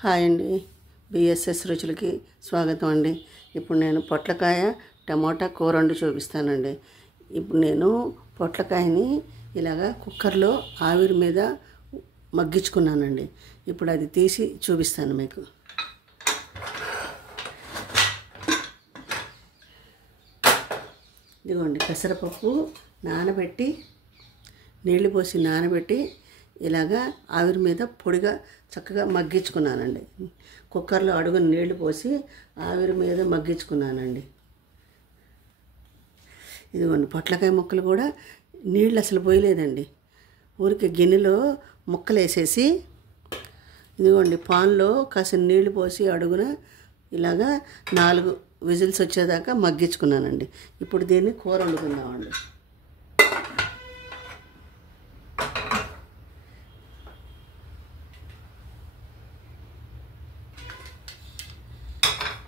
Hi అండి. BSS రుచులకి స్వాగతం అండి. ఇప్పుడు నేను పొట్లకాయ టమోటా కూర వండి చూపిస్తానండి. ఇప్పుడు నేను పొట్లకాయని ఇలాగా కుక్కర్లో ఆవిరి మీద మగ్గించుకున్నానండి. ఇప్పుడు అది తీసి చూపిస్తాను మీకు. ఇదిగోండి, పెసరపప్పు నానబెట్టి నీళ్లు పోసి నానబెట్టి ఇలాగా ఆవిరి మీద పొడిగా చక్కగా మగ్గించుకున్నానండి. కుక్కర్లో అడుగున నీళ్లు పోసి ఆవిరి మీద మగ్గించుకున్నానండి. ఇదిగోండి, పొట్లకాయ ముక్కలు కూడా నీళ్ళు అసలు పోయలేదండి. ఊరికి గిన్నెలో ముక్కలు వేసేసి ఇదిగోండి పాన్లో కాసిన నీళ్లు పోసి అడుగున ఇలాగా 4 విజిల్స్ వచ్చేదాకా మగ్గించుకున్నానండి. ఇప్పుడు దీన్ని కూర వండుకుందామండి.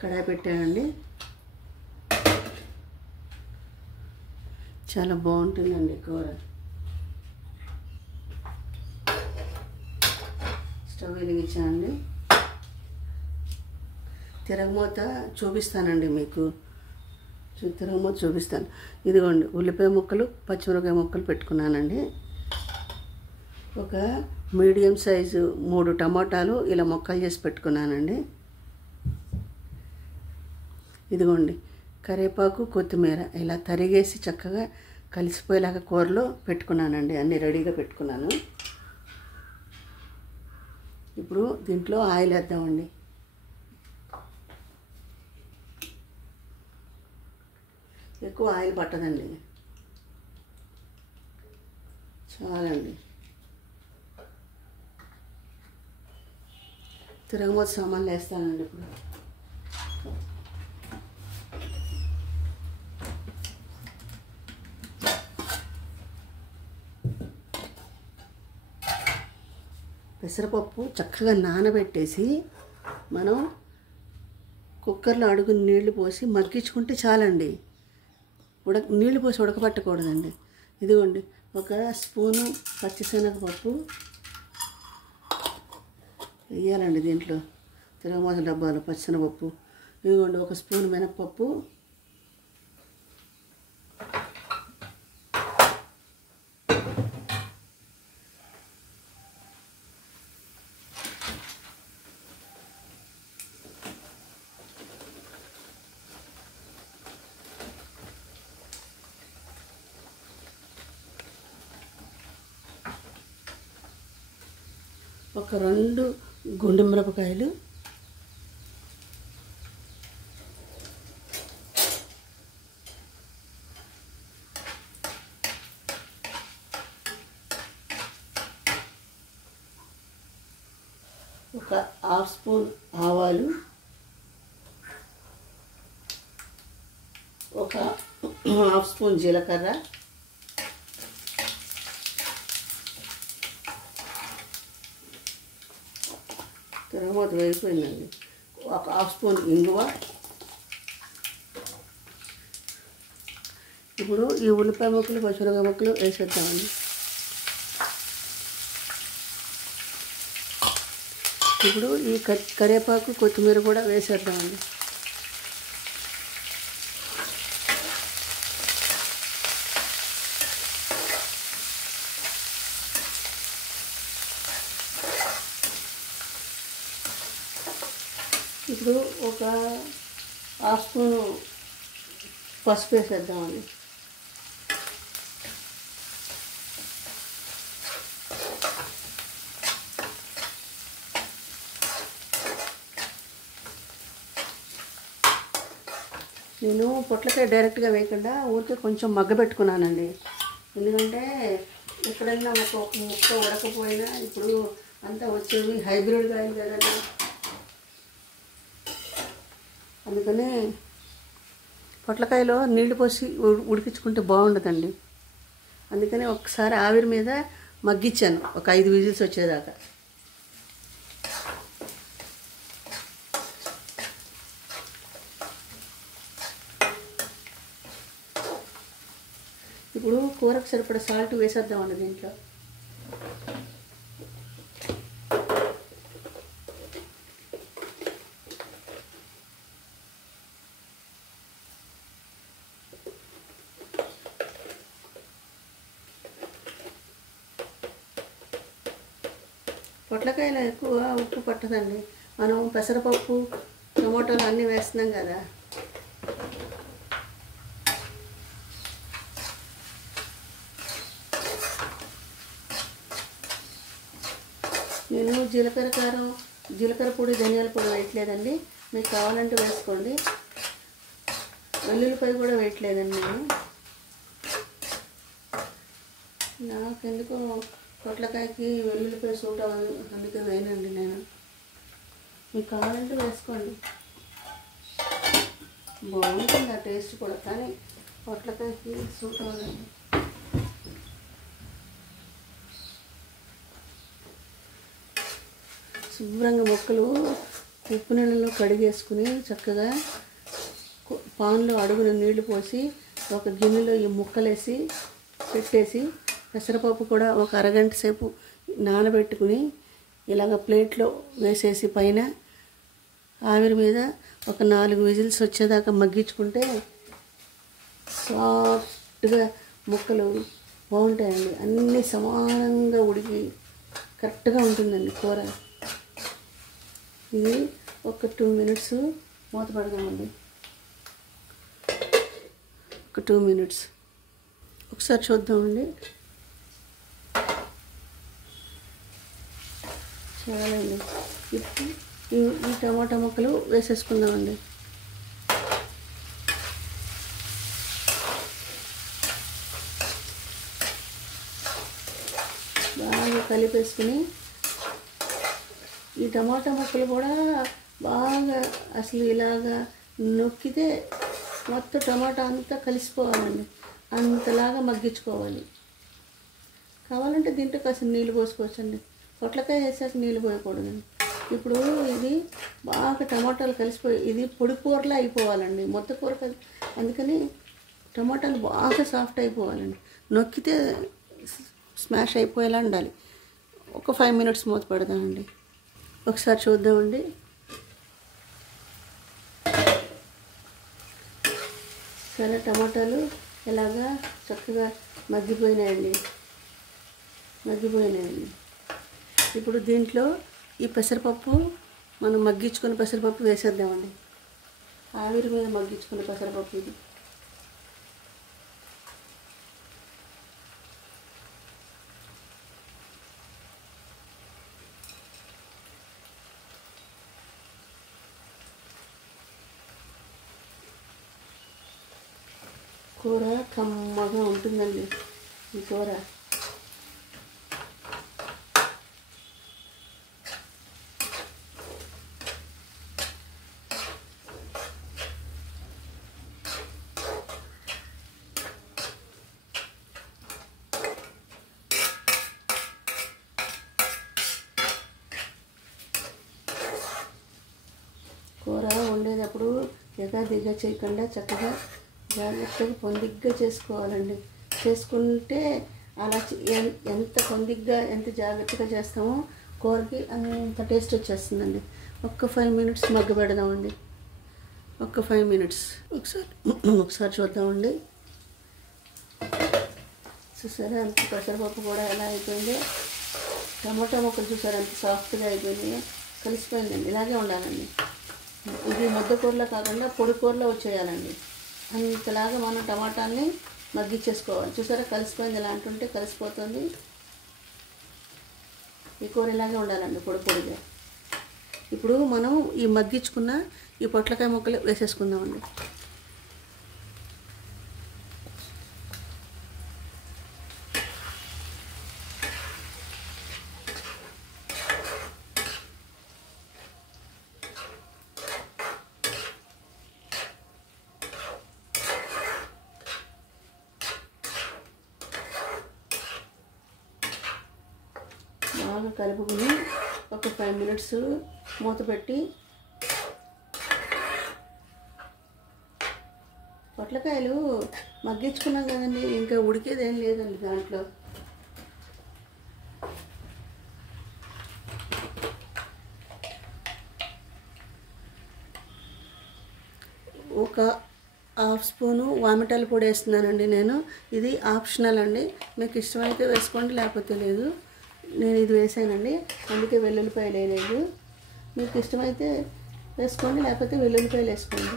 కడాయి పెట్టానండి. చాలా బాగుంటుందండి కూర. స్టవ్ వెలిగించానండి. తిరగమూత చూపిస్తానండి మీకు. తిరగమూత చూపిస్తాను. ఇదిగోండి, ఉల్లిపాయ ముక్కలు పచ్చిమిరపకాయ ముక్కలు పెట్టుకున్నానండి. ఒక మీడియం సైజు 3 టమాటాలు ఇలా ముక్కలు చేసి పెట్టుకున్నానండి. ఇదిగోండి, కరివేపాకు కొత్తిమీర ఇలా తరిగేసి చక్కగా కలిసిపోయేలాగా కూరలో పెట్టుకున్నానండి. అన్నీ రెడీగా పెట్టుకున్నాను. ఇప్పుడు దీంట్లో ఆయిల్ వేద్దామండి. ఎక్కువ ఆయిల్ పట్టదండి, చాలండి. తిరగమూత సామాన్లు వేస్తానండి. ఇప్పుడు పెసరపప్పు చక్కగా నానబెట్టేసి మనం కుక్కర్లో అడుగుని నీళ్లు పోసి మగ్గించుకుంటే చాలండి. నీళ్లు పోసి ఉడకబట్టకూడదండి. ఇదిగోండి, ఒక స్పూను పచ్చిశనగపప్పు వేయాలండి. దీంట్లో తిరగమూత డబ్బాలు పచ్చిశనగపప్పు. ఇదిగోండి, ఒక స్పూన్ మినప్పప్పు, ఒక 2 గుండు మిరపకాయలు, ఒక 1/2 స్పూన్ ఆవాలు, ఒక 1/2 స్పూన్ జీలకర్ర, తిరగమూత వేగిపోయిందండి. ఒక 1/2 స్పూన్ ఇంగువ. ఇప్పుడు ఈ ఉల్లిపాయ ముక్కలు పచ్చిమిరపకాయ ముక్కలు వేసేద్దామండి. ఇప్పుడు ఈ కరివేపాకు కొత్తిమీర కూడా వేసేద్దామండి. ఇప్పుడు ఒక 1/2 స్పూను పసుపు వేసేద్దామండి. నేను పొట్లకాయ డైరెక్ట్గా వేయకుండా ఊరికే కొంచెం మగ్గబెట్టుకున్నానండి. ఎందుకంటే ఎక్కడైనా ఒక ముక్క ఉడకపోయినా ఇప్పుడు అంతా వచ్చేవి హైబ్రిడ్ కాయలు కదండి. అందుకని పొట్లకాయలో నీళ్లు పోసి ఉడికించుకుంటే బాగుండదండి. అందుకని ఒకసారి ఆవిరి మీద మగ్గించాను ఒక 5 విజిల్స్ వచ్చేదాకా. ఇప్పుడు కూరకు సరిపడా సాల్ట్ వేసేద్దామండి దీంట్లో. పొట్లకాయలో ఎక్కువ ఉప్పు పట్టదండి. మనం పెసరపప్పు టమోటాలు అన్నీ వేస్తున్నాం కదా. నేను జీలకర్ర పొడి ధనియాల పొడి వేయట్లేదండి. మీకు కావాలంటే వేసుకోండి. వెల్లుల్లిపాయ కూడా వేయట్లేదండి నేను. నాకెందుకో పొట్లకాయకి వెల్లుల్లిపాయ సూట్ అవ్వదు, అందుకే వేయనండి నేను. మీకు కావాలంటే వేసుకోండి, బాగుంటుంది ఆ టేస్ట్ కూడా. కానీ పొట్లకాయకి సూట్ అవ్వదండి. శుభ్రంగా ముక్కలు ఉప్పు నీళ్ళలో కడిగేసుకుని చక్కగా పాన్లో అడుగున నీళ్లు పోసి ఒక గిన్నెలో ఈ ముక్కలేసి పెట్టేసి పెసరపప్పు కూడా ఒక అరగంట సేపు నానబెట్టుకుని ఇలాగ ప్లేట్లో వేసేసి పైన ఆవిరి మీద ఒక 4 విజిల్స్ వచ్చేదాకా మగ్గించుకుంటే సాఫ్ట్గా ముక్కలు బాగుంటాయండి. అన్నీ సమానంగా ఉడికి కరెక్ట్గా ఉంటుందండి కూర. ఇది ఒక 2 మినిట్స్ మూత పెడదామండి. ఒక 2 మినిట్స్ ఒకసారి చూద్దామండి. చాలండి. ఇప్పుడు ఈ టమాటా ముక్కలు వేసేసుకుందామండి. బాగా కలిపేసుకుని ఈ టమాటా ముక్కలు కూడా బాగా అసలు ఇలాగా నొక్కితే మొత్తం టమాటా అంతా కలిసిపోవాలండి. అంతలాగా మగ్గించుకోవాలి. కావాలంటే దీంట్లో కాస్త నీళ్ళు పోసుకోవచ్చండి. పొట్లకాయ వేసాక నీళ్ళు పోయకూడదండి. ఇప్పుడు ఇది బాగా టమాటాలు కలిసిపోయి ఇది పొడి కూరలా అయిపోవాలండి, మొత్త కూర కాదు. అందుకని టమాటాలు బాగా సాఫ్ట్ అయిపోవాలండి. నొక్కితే స్మాష్ అయిపోయేలా ఉండాలి. ఒక 5 మినిట్స్ మూత పెడదామండి. ఒకసారి చూద్దామండి. సరే, టమాటాలు ఇలాగా చక్కగా మగ్గిపోయినాయండి. ఇప్పుడు దీంట్లో ఈ పెసరపప్పు మనం మగ్గించుకున్న పెసరపప్పు వేసేద్దామండి. ఆవిరి మీద మగ్గించుకున్న పెసరపప్పు ఇది. కూర కమ్మగా ఉంటుందండి ఈ కూర. కూర వండేటప్పుడు దిగ చేయకుండా చక్కగా జాగ్రత్తగా పొందిగ్గా చేసుకోవాలండి. చేసుకుంటే అలా ఎంత పొందిగ్గా ఎంత జాగ్రత్తగా చేస్తామో కూరకి అంత టేస్ట్ వచ్చేస్తుందండి. ఒక్క 5 మినిట్స్ మగ్గబెడదామండి. ఒక్క 5 మినిట్స్ ఒకసారి చూద్దామండి. చూసారా అంత పెసరపప్పు కూడా ఎలా అయిపోయిందో, టమాటా ముక్కలు చూసారా ఎంత సాఫ్ట్గా అయిపోయిందో, కలిసిపోయిందండి. ఇలాగే ఉండాలండి. ఇది ముద్ద కూరలో కాకుండా పొడి కూరలో వచ్చేయాలండి. అంతలాగా మనం టమాటాలని మగ్గిచ్చేసుకోవాలి. చూసారా కలిసిపోయింది. ఇలా అంటుంటే కలిసిపోతుంది. ఈ కూర ఇలాగే ఉండాలండి, పొడి పొడిగా. ఇప్పుడు మనం ఈ మగ్గించుకున్న ఈ పొట్లకాయ ముక్కలు వేసేసుకుందామండి. బాగా కలుపుకుని ఒక 5 మినిట్స్ మూత పెట్టి, పొట్లకాయలు మగ్గించుకున్నాం కదండి, ఇంకా ఉడికేది ఏం లేదండి దాంట్లో. ఒక 1/2 స్పూను వామిటాల పొడి వేస్తున్నానండి నేను. ఇది ఆప్షనల్ అండి, మీకు ఇష్టమైతే వేసుకోండి, లేకపోతే లేదు. నేను ఇది వేసానండి, అందుకే వెల్లుల్లిపాయలు వేయలేదు. మీకు ఇష్టమైతే వేసుకోండి, లేకపోతే వెల్లుల్లిపాయలు వేసుకోండి.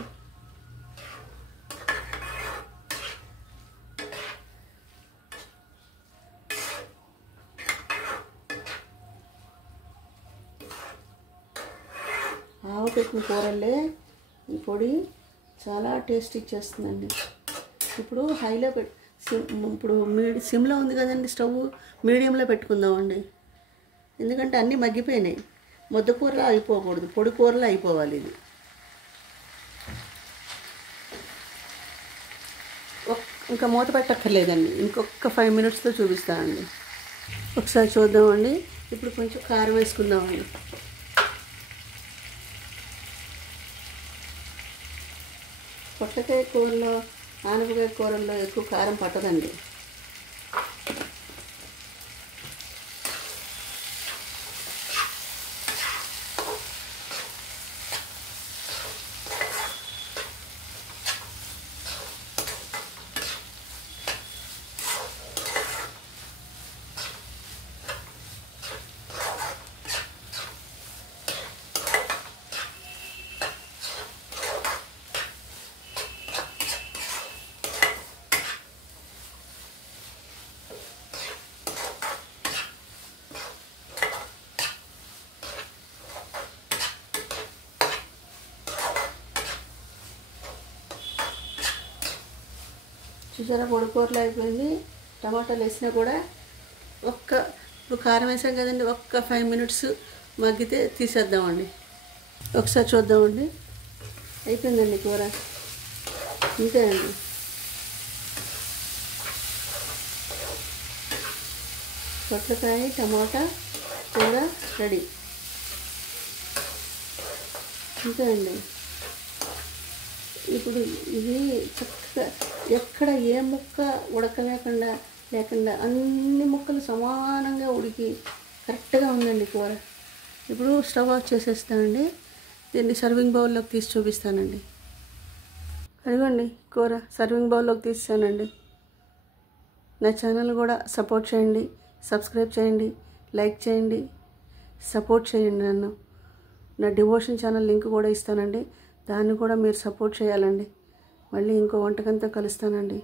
ఆవు పెట్టిన కూరల్లే ఈ పొడి చాలా టేస్ట్ ఇచ్చేస్తుందండి. ఇప్పుడు హైలో ఇప్పుడు సిమ్లో ఉంది కదండి స్టవ్, మీడియంలో పెట్టుకుందామండి. ఎందుకంటే అన్నీ మగ్గిపోయినాయి. ముద్ద కూరలో అయిపోకూడదు, పొడి కూరలో అయిపోవాలి. ఇది ఇంకా మూత పెట్టక్కర్లేదండి, ఇంకొక 5 మినిట్స్లో చూపిస్తానండి. ఒకసారి చూద్దామండి. ఇప్పుడు కొంచెం కారం వేసుకుందామండి. పొట్లకాయ కూరలో, ఆనపకాయ కూరల్లో ఎక్కువ కారం పట్టదండి. చూసారా, పొడి కూరలో అయిపోయింది. టమాటాలు వేసినా కూడా ఇప్పుడు కారం వేసాం కదండి, ఒక్క 5 మినిట్స్ మగ్గితే తీసేద్దామండి. ఒకసారి చూద్దామండి. అయిపోయిందండి కూర, ఇంతే అండి. పొట్లకాయ టమాటా కూర రెడీ, ఇంతే అండి. ఇప్పుడు ఇది చక్కగా ఎక్కడ ఏ ముక్క ఉడకలేకుండా అన్ని ముక్కలు సమానంగా ఉడికి కరెక్ట్గా ఉందండి కూర. ఇప్పుడు స్టవ్ ఆఫ్ చేసేస్తానండి. దీన్ని సర్వింగ్ బౌల్లోకి తీసి చూపిస్తానండి. అదిగోండి కూర సర్వింగ్ బౌల్లోకి తీసానండి. నా ఛానల్ కూడా సపోర్ట్ చేయండి, సబ్స్క్రైబ్ చేయండి, లైక్ చేయండి, సపోర్ట్ చేయండి. నన్ను నా డివోషన్ ఛానల్ లింక్ కూడా ఇస్తానండి, దాన్ని కూడా మీరు సపోర్ట్ చేయాలండి. మళ్ళీ ఇంకో వంటకంతో కలుస్తానండి.